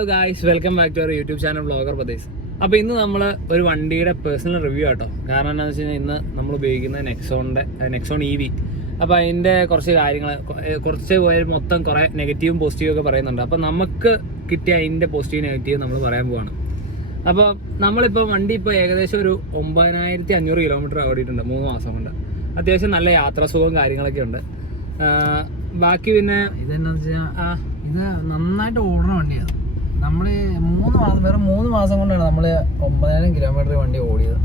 Hello guys, welcome back to our YouTube channel vlogger Pradesh. അപ്പോൾ ഇന്ന് നമ്മൾ ഒരു വണ്ടിയുടെ പേഴ്സണൽ റിവ്യൂ ആട്ടോ. കാരണം എന്താണെന്ന് വെച്ച് കഴിഞ്ഞാൽ ഇന്ന് നമ്മൾ ഉപയോഗിക്കുന്ന നെക്സോൺ EV. അപ്പോൾ അതിൻ്റെ കുറച്ച് കാര്യങ്ങൾ കുറച്ച് പോയാൽ മൊത്തം കുറേ നെഗറ്റീവും പോസിറ്റീവും ഒക്കെ പറയുന്നുണ്ട്. അപ്പോൾ നമുക്ക് കിട്ടിയ അതിൻ്റെ പോസിറ്റീവ് നെഗറ്റീവ് നമ്മൾ പറയാൻ പോവാണ്. അപ്പോൾ നമ്മളിപ്പോൾ വണ്ടി ഇപ്പോൾ ഏകദേശം ഒരു 9500 കിലോമീറ്റർ ഓടിയിട്ടുണ്ട് 3 മാസം കൊണ്ട്. അത്യാവശ്യം നല്ല യാത്രാസുഖവും കാര്യങ്ങളൊക്കെ ഉണ്ട്. ബാക്കി പിന്നെ ഇതെന്താണെന്ന് വെച്ചാൽ ഇത് നന്നായിട്ട് ഓടുന്ന വണ്ടിയാണ്. നമ്മൾ വെറും 3 മാസം കൊണ്ടാണ് നമ്മൾ 9000 കിലോമീറ്റർ വണ്ടി ഓടിയത്.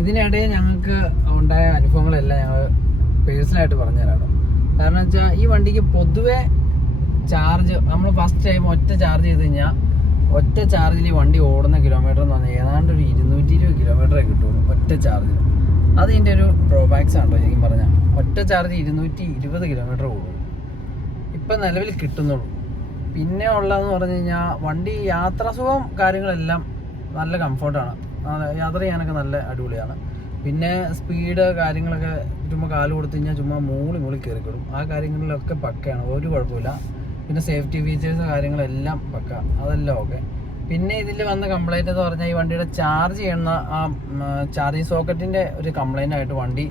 ഇതിനിടയിൽ ഞങ്ങൾക്ക് ഉണ്ടായ അനുഭവങ്ങളെല്ലാം ഞങ്ങൾ പേഴ്സണലായിട്ട് പറഞ്ഞുതരാം. കാരണം വെച്ചാൽ ഈ വണ്ടിക്ക് പൊതുവെ ചാർജ് നമ്മൾ ഫസ്റ്റ് ടൈം ഒറ്റ ചാർജ് ചെയ്ത് കഴിഞ്ഞാൽ ഒറ്റ ചാർജിൽ ഈ വണ്ടി ഓടുന്ന കിലോമീറ്റർ എന്ന് പറഞ്ഞാൽ ഏതാണ്ട് ഒരു 220 കിലോമീറ്ററേ കിട്ടുള്ളൂ ഒറ്റ ചാർജിൽ. അത് ഇതിൻ്റെ ഒരു ഡ്രോബാക്സ് ആണോ ശരിക്കും പറഞ്ഞാൽ. ഒറ്റ ചാർജ് 220 കിലോമീറ്റർ ഓടും ഇപ്പം നിലവിൽ കിട്ടുന്നുള്ളൂ. പിന്നെ ഉള്ളതെന്ന് പറഞ്ഞു കഴിഞ്ഞാൽ വണ്ടി യാത്രാസുഖം കാര്യങ്ങളെല്ലാം നല്ല കംഫർട്ടാണ്. യാത്ര ചെയ്യാനൊക്കെ നല്ല അടിപൊളിയാണ്. പിന്നെ സ്പീഡ് കാര്യങ്ങളൊക്കെ ചുമ്മാ കാല് കൊടുത്തു കഴിഞ്ഞാൽ ചുമ്മാ മൂളി കയറിക്കിടും. ആ കാര്യങ്ങളിലൊക്കെ പക്കയാണ്, ഒരു കുഴപ്പമില്ല. പിന്നെ സേഫ്റ്റി ഫീച്ചേഴ്സ് കാര്യങ്ങളെല്ലാം പക്ക, അതെല്ലാം ഓക്കെ. പിന്നെ ഇതിൽ വന്ന കംപ്ലൈൻറ്റ് എന്ന് പറഞ്ഞാൽ ഈ വണ്ടിയുടെ ചാർജ് ചെയ്യുന്ന ആ ചാർജിങ് സോക്കറ്റിൻ്റെ ഒരു കംപ്ലൈൻ്റ് ആയിട്ട് വണ്ടി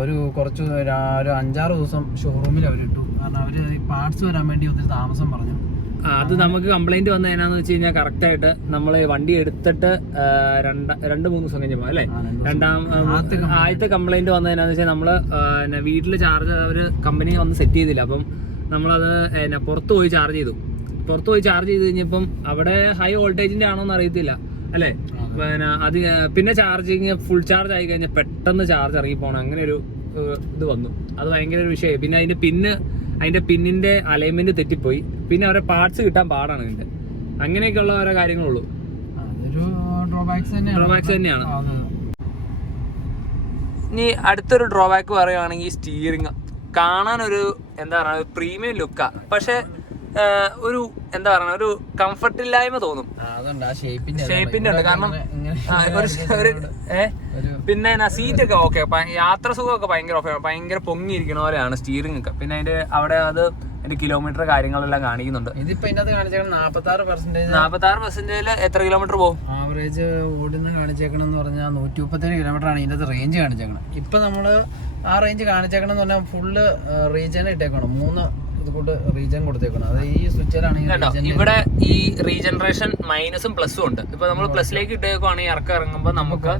ഒരു 5-6 ദിവസം ഷോറൂമിൽ അവരിട്ടു. കാരണം അവർ പാർട്സ് വരാൻ വേണ്ടി ഒത്തിരി താമസം പറഞ്ഞു. അത് നമുക്ക് കംപ്ലൈന്റ് വന്നത് എന്നാന്ന് വെച്ച് കഴിഞ്ഞാൽ കറക്റ്റായിട്ട് നമ്മൾ വണ്ടി എടുത്തിട്ട് 2-3 ദിവസം കഴിഞ്ഞപ്പോൾ അല്ലേ, ആദ്യത്തെ കംപ്ലൈന്റ് വന്നതെന്നാന്ന് വെച്ചാൽ നമ്മൾ വീട്ടിൽ ചാർജ് അവർ കമ്പനി വന്ന് സെറ്റ് ചെയ്തില്ല. അപ്പം നമ്മളത് പുറത്ത് പോയി ചാർജ് ചെയ്ത് കഴിഞ്ഞപ്പം അവിടെ ഹൈ വോൾട്ടേജിന്റെ ആണോന്ന് അറിയത്തില്ല അല്ലേ. പിന്നെ ചാർജിങ് ഫുൾ ചാർജ് ആയി കഴിഞ്ഞാൽ പെട്ടെന്ന് ചാർജ് ഇറങ്ങി പോകണം, അങ്ങനെ ഒരു ഇത് വന്നു. അത് ഭയങ്കര ഒരു വിഷയമായി. പിന്നെ അതിന്റെ പിന്നിന്റെ അലൈൻമെന്റ് തെറ്റിപ്പോയി. പിന്നെ അവരെ പാർട്സ് കിട്ടാൻ പാടാണ് ഇതിന്റെ. അങ്ങനെയൊക്കെയുള്ള ഓരോ കാര്യങ്ങളുള്ളൂ. ഡ്രോബാക്സ് തന്നെയാണ്. ഇനി അടുത്തൊരു ഡ്രോബാക്ക് പറയുകയാണെങ്കിൽ സ്റ്റിയറിംഗ് കാണാനൊരു എന്താ പറയുക, പ്രീമിയം ലുക്കാ. പക്ഷെ ഒരു എന്താ പറയുക, ഒരു കംഫർട്ട് ഇല്ലായ്മ തോന്നും. ഷേപ്പിന്റെ ഉണ്ട്. കാരണം പിന്നെ സീറ്റ് ഒക്കെ ഓക്കെ, യാത്ര സുഖമൊക്കെ ഭയങ്കര പൊങ്ങിയിരിക്കണ പോലെയാണ് സ്റ്റിയറിംഗ് ഒക്കെ. പിന്നെ അതിന്റെ കിലോമീറ്റർ കാര്യങ്ങളെല്ലാം കാണിക്കുന്നുണ്ട്. ഇതിപ്പോ ഇതിനകത്ത് കാണിച്ചേക്കണം 46% എത്ര കിലോമീറ്റർ പോകും ആവറേജ് ഓടുന്ന കാണിച്ചേക്കണം എന്ന് പറഞ്ഞാൽ 137 കിലോമീറ്റർ ആണ് ഇതിന്റെ റേഞ്ച് കാണിച്ചേക്കണം. ഇപ്പൊ നമ്മള് ആ റേഞ്ച് കാണിച്ചേക്കണം എന്ന് പറഞ്ഞാൽ ഫുള്ള് റീജിയൻ ഇട്ടേക്കണം. 3 റീജൻ കൊടുത്തേക്കണം. അത് ഈ സ്വിച്ചിലാണ്. ഇവിടെ ഈ റീജനറേഷൻ മൈനസും പ്ലസും ഉണ്ട്. ഇപ്പൊ നമ്മൾ പ്ലസിലേക്ക് ഇട്ടേക്കുവാണെങ്കിൽ ഇറക്കം ഇറങ്ങുമ്പോൾ നമുക്ക്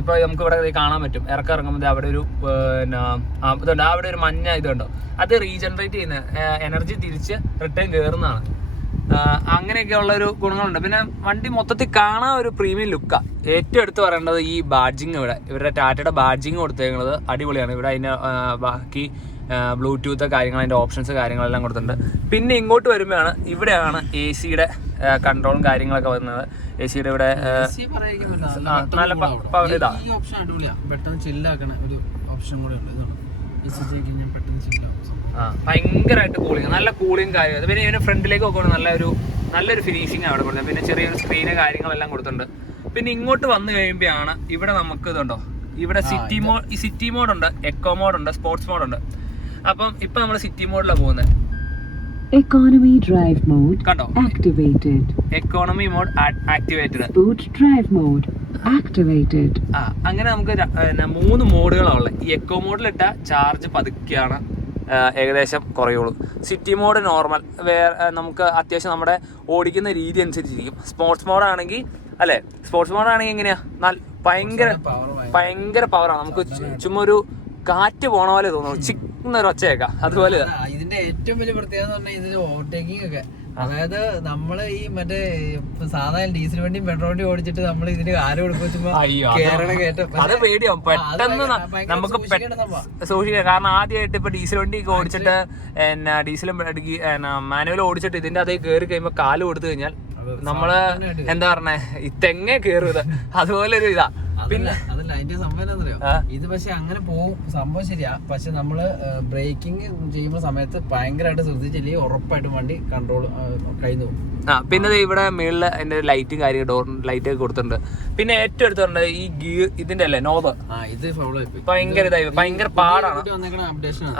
ഇപ്പൊ ഇവിടെ കാണാൻ പറ്റും. ഇറക്കം ഇറങ്ങുമ്പോൾ അവിടെ ഒരു ഇതുണ്ട്, അവിടെ ഒരു മഞ്ഞ ഇതുണ്ടോ, അത് റീജനറേറ്റ് ചെയ്യുന്ന എനർജി തിരിച്ച് റിട്ടേൺ കയറുന്നതാണ്. അങ്ങനെയൊക്കെ ഉള്ള ഒരു ഗുണങ്ങളുണ്ട്. പിന്നെ വണ്ടി മൊത്തത്തിൽ കാണാൻ ഒരു പ്രീമിയം ലുക്കാ. ഏറ്റവും എടുത്ത് പറയേണ്ടത് ഈ ബാഡ്ജിങ്. ഇവരുടെ ടാറ്റയുടെ ബാഡ്ജിങ് കൊടുത്തേക്കുന്നത് അടിപൊളിയാണ്. ഇവിടെ അതിന്റെ ബാക്കി ബ്ലൂടൂത്ത് കാര്യങ്ങൾ, അതിൻ്റെ ഓപ്ഷൻസ് കാര്യങ്ങളെല്ലാം കൊടുത്തിട്ടുണ്ട്. പിന്നെ ഇങ്ങോട്ട് വരുമ്പോഴാണ് ഇവിടെയാണ് AC-യുടെ കൺട്രോളും കാര്യങ്ങളൊക്കെ വരുന്നത്. AC-യുടെ ഇവിടെ നല്ല ഇതാ ഭയങ്കരമായിട്ട് കൂളിങ്, നല്ല കൂളിങ് കാര്യം. പിന്നെ ഇതിന് ഫ്രണ്ടിലേക്ക് നോക്കുമ്പോൾ നല്ലൊരു ഫിനിഷിങ് അവിടെ കൊടുത്തത്. പിന്നെ ചെറിയൊരു സ്ക്രീന് കാര്യങ്ങളെല്ലാം കൊടുത്തിട്ടുണ്ട്. പിന്നെ ഇങ്ങോട്ട് വന്നു കഴിയുമ്പോഴാണ് ഇവിടെ നമുക്ക് ഇതുണ്ടോ, ഇവിടെ സിറ്റി മോഡുണ്ട്, എക്കോ മോഡുണ്ട്, സ്പോർട്സ് മോഡുണ്ട്. അപ്പം ഇപ്പൊ നമ്മൾ സിറ്റി മോഡിലാണ് പോകുന്നത്. എക്കോണമി ഡ്രൈവ് മോഡ് കണ്ടോ, activated. Economy mode activated. Sports drive mode activated. അങ്ങനെ നമുക്ക് 3 മോഡുകളാണ് ഉള്ളത്. ഈ എക്കോ മോഡിലിട്ട ചാർജ് പതുക്കെയാണ് ഏകദേശം കുറയുള്ളൂ. സിറ്റി മോഡ് നോർമൽ, വേറെ നമുക്ക് അത്യാവശ്യം നമ്മുടെ ഓടിക്കുന്ന രീതി അനുസരിച്ചിരിക്കും. സ്പോർട്സ് മോഡാണെങ്കിൽ എങ്ങനെയാ, ഭയങ്കര പവറാണ്. നമുക്ക് ചുമ്മാ ഒരു കാറ്റ് പോണ പോലെ തോന്നുന്നു, ചിക്കുന്നൊരു ഒച്ചയേക്കാം. അതുപോലെ ഇതിന്റെ ഏറ്റവും വലിയ പ്രത്യേകത എന്ന് പറഞ്ഞാൽ ഇതിന്റെ ഓവർടേക്കിംഗ് ഒക്കെ. അതായത് നമ്മള് ഈ മറ്റേ സാധാരണ ഡീസൽ വണ്ടിയും പെട്രോൾ വണ്ടിയും ഓടിച്ചിട്ട് നമ്മൾ ഇതിന് കാല് കൊടുക്കുമ്പോ അത് പേടിയാവും പെട്ടെന്ന്. നമുക്ക് സൂക്ഷിക്കാം. കാരണം ആദ്യമായിട്ട് ഇപ്പൊ ഡീസൽ വണ്ടി ഓടിച്ചിട്ട് ഡീസലും മാനുവൽ ഓടിച്ചിട്ട് ഇതിന്റെ അതേ കയറി കഴിയുമ്പോ കാല് കൊടുത്തു കഴിഞ്ഞാൽ നമ്മള് എന്താ പറഞ്ഞേ, ഈ തെങ്ങേ കയറുന്നത് അതുപോലെ ഒരു ഇതാ. പിന്നെ അതല്ല അതിന്റെ സംഭവം എന്താണെന്നറിയോ, ഇത് പക്ഷെ അങ്ങനെ പോകും സംഭവം ശരിയാ. പക്ഷെ നമ്മള് ബ്രേക്കിംഗ് ചെയ്യുന്ന സമയത്ത് ഭയങ്കരമായിട്ട് ശ്രദ്ധിച്ചില്ലെങ്കിൽ ഉറപ്പായിട്ടും വണ്ടി കൺട്രോൾ കഴിഞ്ഞു പോകും. പിന്നെ ഇവിടെ മേളില് അതിന്റെ ലൈറ്റും കാര്യങ്ങൾ, ഡോർ ലൈറ്റ് ഒക്കെ കൊടുത്തിട്ടുണ്ട്. പിന്നെ ഏറ്റവും എടുത്തിട്ടുണ്ട് ഈ ഗിയർ ഇതിന്റെ അല്ലേ നോബ്, ഇത് ഭയങ്കര പാടാണ്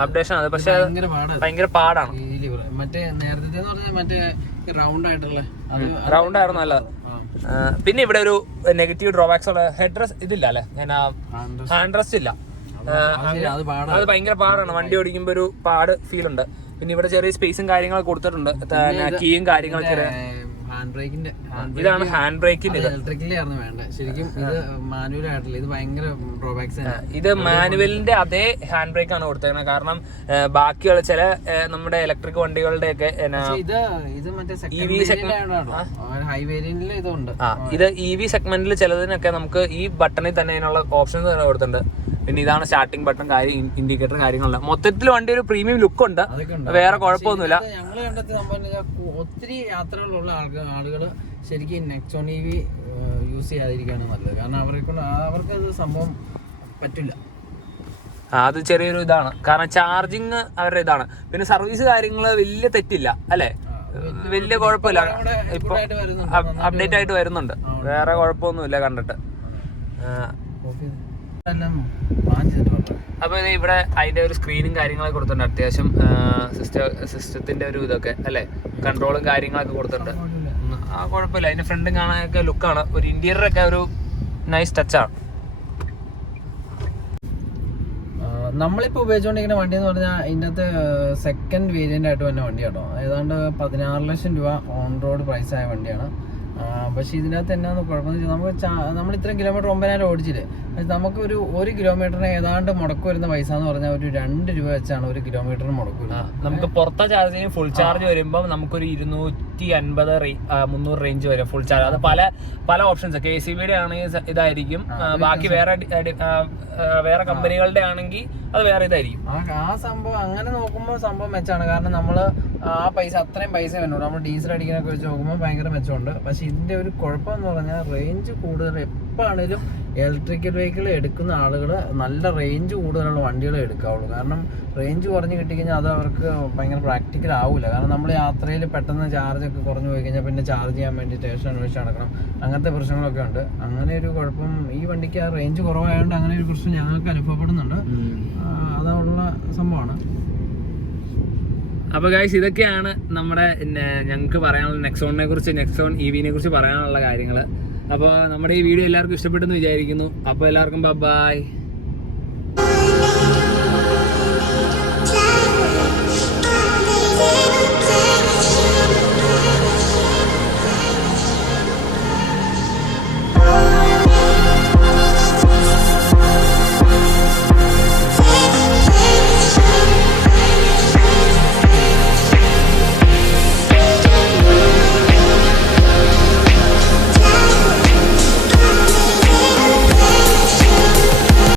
അപ്ഡേഷൻ അത്. പക്ഷെ ഭയങ്കര പാടാണ്. മറ്റേ നേരത്തെ മറ്റേ റൗണ്ട് ആയിട്ടുള്ള റൗണ്ട് ആയിരുന്നു നല്ലത്. പിന്നെ ഇവിടെ ഒരു നെഗറ്റീവ് ഡ്രോബാക്സ് ഉള്ള ഹെഡ് റെസ്റ്റ് ഇതില്ല അല്ലേ, ഹാൻഡ് റെസ്റ്റ് ഇല്ല. അത് ഭയങ്കര പാടാണ്, വണ്ടി ഓടിക്കുമ്പോ ഒരു പാട് ഫീൽ ഉണ്ട്. പിന്നെ ഇവിടെ ചെറിയ സ്പേസും കാര്യങ്ങളൊക്കെ കൊടുത്തിട്ടുണ്ട്, കീയും കാര്യങ്ങളും ചെറിയ. ഇതാണ് ഹാൻഡ് ബ്രേക്കിന്റെ. ഇലക്ട്രിക്കലി ആയിരുന്നു വേണ്ടത് ശരിക്കും, ഇത് മാനുവൽ ആയിട്ടില്ല, ഇത് ഭയങ്കര ഡ്രോബാക്സ്. ഇത് മാനുവലിന്റെ അതേ ഹാൻഡ് ബ്രേക്ക് ആണ് കൊടുത്തേക്കുന്നത്. കാരണം ബാക്കിയുള്ള ചില നമ്മുടെ ഇലക്ട്രിക് വണ്ടികളുടെ ഒക്കെ ഹൈ വേരിയന്റിൽ ഇതുണ്ട്. ഇത് EV സെഗ്മെന്റിൽ ചിലതിനൊക്കെ നമുക്ക് ഈ ബട്ടണിൽ തന്നെ അതിനുള്ള ഓപ്ഷൻസ് തന്നെ കൊടുത്തിട്ടുണ്ട്. പിന്നെ ഇതാണ് സ്റ്റാർട്ടിംഗ് ബട്ടൺ, കാര്യം ഇൻഡിക്കേറ്റർ കാര്യങ്ങളല്ല. മൊത്തത്തിൽ വണ്ടി ഒരു പ്രീമിയം ലുക്ക് ഉണ്ട്, വേറെ കുഴപ്പമൊന്നുമില്ല. ഞങ്ങൾ കണ്ടെത്തി സംഭവം ഒത്തിരി യാത്രകളുള്ള ആളുകൾ ശരിക്കും നെക്സോൺ EV യൂസ് ചെയ്യാതിരിക്കുകയാണ് നല്ലത്. കാരണം അവർക്കത് സംഭവം പറ്റില്ല. അത് ചെറിയൊരു ഇതാണ്, കാരണം ചാർജിങ് അവരുടെ ഇതാണ്. പിന്നെ സർവീസ് കാര്യങ്ങൾ വലിയ തെറ്റില്ല അല്ലേ, വലിയ കുഴപ്പമില്ല. ഇപ്പൊ അപ്ഡേറ്റ് ആയിട്ട് വരുന്നുണ്ട്, വേറെ കുഴപ്പമൊന്നുമില്ല കണ്ടിട്ട്. അപ്പൊ ഇത് ഇവിടെ അതിന്റെ ഒരു സ്ക്രീനും കാര്യങ്ങളൊക്കെ കൊടുത്തിട്ടുണ്ട്. അത്യാവശ്യം സിസ്റ്റത്തിന്റെ ഒരു ഇതൊക്കെ അല്ലെ, കൺട്രോളും കാര്യങ്ങളൊക്കെ കൊടുത്തിട്ടുണ്ട്. കുഴപ്പമില്ല, അതിന്റെ ഫ്രണ്ടും കാണാനൊക്കെ ലുക്കാണ്. ഒരു ഇന്റീരിയർ ഒക്കെ ഒരു നൈസ് ടച്ചാണ്. നമ്മളിപ്പോൾ ഉപയോഗിച്ചുകൊണ്ടിരിക്കുന്ന വണ്ടി എന്ന് പറഞ്ഞാൽ ഇതിൻ്റെ അകത്ത് സെക്കൻഡ് വേരിയൻ്റ് ആയിട്ട് വന്ന വണ്ടിയാണോ, ഏതാണ്ട് 16 ലക്ഷം രൂപ ഓൺ റോഡ് പ്രൈസ് ആയ വണ്ടിയാണ്. പക്ഷേ ഇതിനകത്ത് എന്നാന്ന് കുഴപ്പമെന്ന് വെച്ചാൽ നമുക്ക് നമ്മൾ ഇത്രയും കിലോമീറ്റർ 9000 ഓടിച്ചില്ലേ, നമുക്ക് ഒരു കിലോമീറ്ററിന് ഏതാണ്ട് മുടക്ക് വരുന്ന പൈസ എന്ന് പറഞ്ഞാൽ ഒരു 2 രൂപ വെച്ചാണ് ഒരു കിലോമീറ്ററിന് മുടക്ക് വരുന്നത്. നമുക്ക് പുറത്തെ ചാർജിന് ഫുൾ ചാർജ് വരുമ്പോൾ നമുക്കൊരു 250-300 റേഞ്ച് വരും ഫുൾ ചാർജ്. അത് പല ഓപ്ഷൻസ്, KCBയുടെ ആണെങ്കിൽ ഇതായിരിക്കും, ബാക്കി വേറെ കമ്പനികളുടെ ആണെങ്കിൽ അത് വേറെ ഇതായിരിക്കും. ആ സംഭവം അങ്ങനെ നോക്കുമ്പോൾ സംഭവം മെച്ചമാണ്. കാരണം നമ്മൾ ആ പൈസ അത്രയും പൈസ വരുന്നുണ്ട്, നമ്മൾ ഡീസൽ അടിക്കാനൊക്കെ വെച്ച് നോക്കുമ്പോൾ ഭയങ്കര മെച്ചമുണ്ട്. പക്ഷെ ഇതിന്റെ ഒരു കുഴപ്പമെന്ന് പറഞ്ഞാൽ റേഞ്ച് കൂടുതൽ. എപ്പോഴാണേലും ഇലക്ട്രിക്കൽ വെഹിക്കിൾ എടുക്കുന്ന ആളുകൾ നല്ല റേഞ്ച് കൂടുതലുള്ള വണ്ടികളെ എടുക്കാവുള്ളൂ. കാരണം റേഞ്ച് കുറഞ്ഞ് കിട്ടിക്കഴിഞ്ഞാൽ അത് അവർക്ക് ഭയങ്കര പ്രാക്ടിക്കൽ ആവില്ല. കാരണം നമ്മൾ യാത്രയിൽ പെട്ടെന്ന് ചാർജൊക്കെ കുറഞ്ഞു പോയി കഴിഞ്ഞാൽ പിന്നെ ചാർജ് ചെയ്യാൻ വേണ്ടി സ്റ്റേഷൻ അന്വേഷിച്ച് നടക്കണം, അങ്ങനത്തെ പ്രശ്നങ്ങളൊക്കെ ഉണ്ട്. അങ്ങനെ ഒരു കുഴപ്പം ഈ വണ്ടിക്ക് ആ റേഞ്ച് കുറവായതുകൊണ്ട് അങ്ങനെ ഒരു പ്രശ്നം ഞങ്ങൾക്ക് അനുഭവപ്പെടുന്നുണ്ട്. അതുള്ള സംഭവമാണ്. അപ്പോൾ ഗൈസ്, ഇതൊക്കെയാണ് നമ്മുടെ ഞങ്ങൾക്ക് പറയാനുള്ള നെക്സോൺ EVനെ കുറിച്ച് പറയാനുള്ള കാര്യങ്ങൾ. അപ്പോൾ നമ്മുടെ ഈ വീഡിയോ എല്ലാവർക്കും ഇഷ്ടപ്പെട്ടെന്ന് വിചാരിക്കുന്നു. അപ്പോൾ എല്ലാവർക്കും ബൈ.